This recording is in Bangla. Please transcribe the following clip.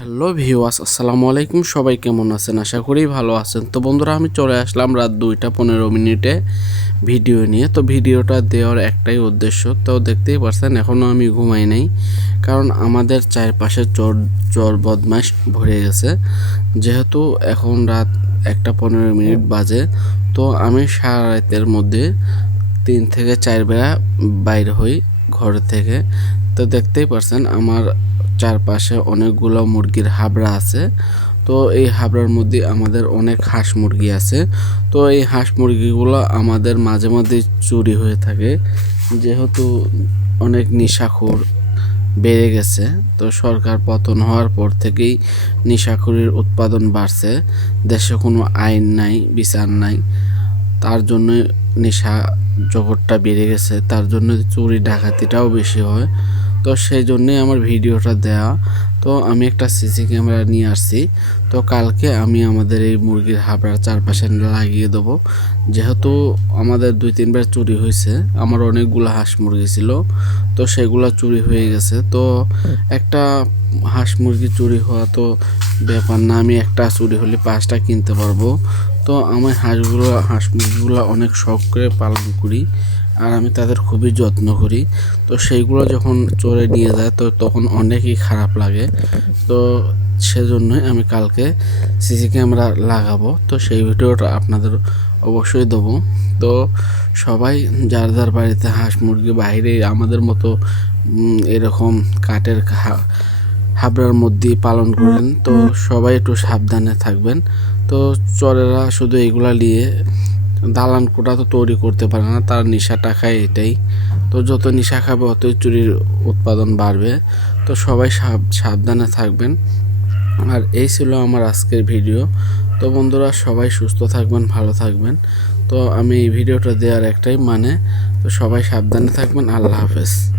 হ্যালো ভিউয়ার্স, আসসালামু আলাইকুম। সবাই কেমন আছেন? আশা করি ভালো আছেন। তো বন্ধুরা, আমি চলে আসলাম রাত দুইটা পনেরো মিনিটে ভিডিও নিয়ে। তো ভিডিওটা দেওয়ার একটাই উদ্দেশ্য, তো দেখতেই পারছেন এখনও আমি ঘুমাই নাই। কারণ আমাদের চারপাশে চোর চোর বদমাশ ভরে গেছে। যেহেতু এখন রাত একটা পনেরো মিনিট বাজে, তো আমি সারা রাতের মধ্যে তিন থেকে চার বেলা বাইর হই ঘর থেকে। তো দেখতেই পারছেন, আমার চারপাশে অনেকগুলো মুরগির হাবড়া আছে। তো এই হাবড়ার মধ্যে আমাদের অনেক হাঁস মুরগি আছে। তো এই হাঁস মুরগিগুলো আমাদের মাঝে মাঝে চুরি হয়ে থাকে। যেহেতু অনেক নেশাখোর বেড়ে গেছে, তো সরকার পতন হওয়ার পর থেকেই নেশাখোরির উৎপাদন বাড়ছে। দেশে কোনো আইন নাই, বিচার নাই। তার জন্য নেশা জগৎটা বেড়ে গেছে। তার জন্য চুরি ডাকাতিটাও বেশি হয়। তো সেই জন্যই আমার ভিডিওটা দেয়া। তো আমি একটা সিসি ক্যামেরা নিয়ে আসছি। তো কালকে আমি আমাদের এই মুরগির হাবড়ার চারপাশে লাগিয়ে দেবো। যেহেতু আমাদের দুই, তিনবার চুরি হয়েছে, আমার অনেকগুলো হাঁস মুরগি ছিল, তো সেগুলো চুরি হয়ে গেছে। তো একটা হাঁস মুরগি চুরি হওয়া তো ব্যাপার না, আমি একটা চুরি হলে পাঁচটা কিনতে পারব। তো আমি হাঁসগুলো হাঁস মুরগিগুলো অনেক শখ করে পালন করি আর আমি তাদের খুবই যত্ন করি। তো সেইগুলো যখন চোরে নিয়ে যায়, তো তখন অনেকই খারাপ লাগে। তো সেজন্যই আমি কালকে সিসি ক্যামেরা লাগাবো। তো সেই ভিডিওটা আপনাদের অবশ্যই দেবো। তো সবাই, যার যার বাড়িতে হাঁস মুরগি বাইরে আমাদের মতো এরকম কাঠের হাবড়ার মধ্যেই পালন করেন তো সবাই একটু সাবধানে থাকবেন। তো চরেরা শুধু এগুলা নিয়ে দালান কোটা তো তৈরি করতে পারে না তার নেশা টাকায় এটাই। তো যত নেশা খাবে অতই চুরির উৎপাদন বাড়বে। তো সবাই সাব- সাবধানে থাকবেন। আর এই ছিল আমার আজকের ভিডিও। তো বন্ধুরা সবাই সুস্থ থাকবেন ভালো থাকবেন। তো আমি এই ভিডিওটা দেওয়ার একটাই মানে তো সবাই সাবধানে থাকবেন। আল্লাহ হাফেজ।